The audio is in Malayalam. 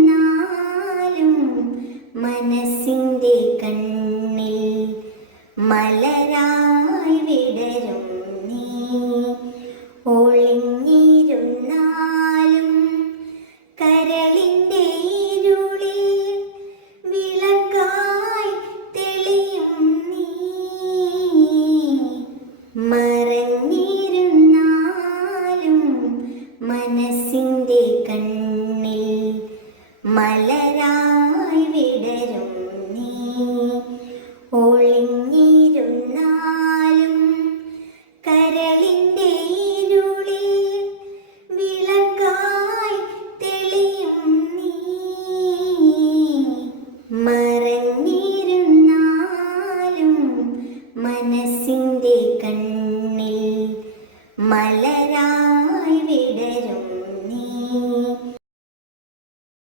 മറഞ്ഞിരുന്നാലും മനസ്സിൻ്റെ കണ്ണിൽ മലരായി വിടരും നീ. ഒളിഞ്ഞിരുന്നാലും കരളിൻ്റെ ഇരുളിൽ വിളക്കായി തെളിയും നീ. മറഞ്ഞിരുന്നാലും മനസ്സിൻ്റെ കണ്ണിൽ മലരായി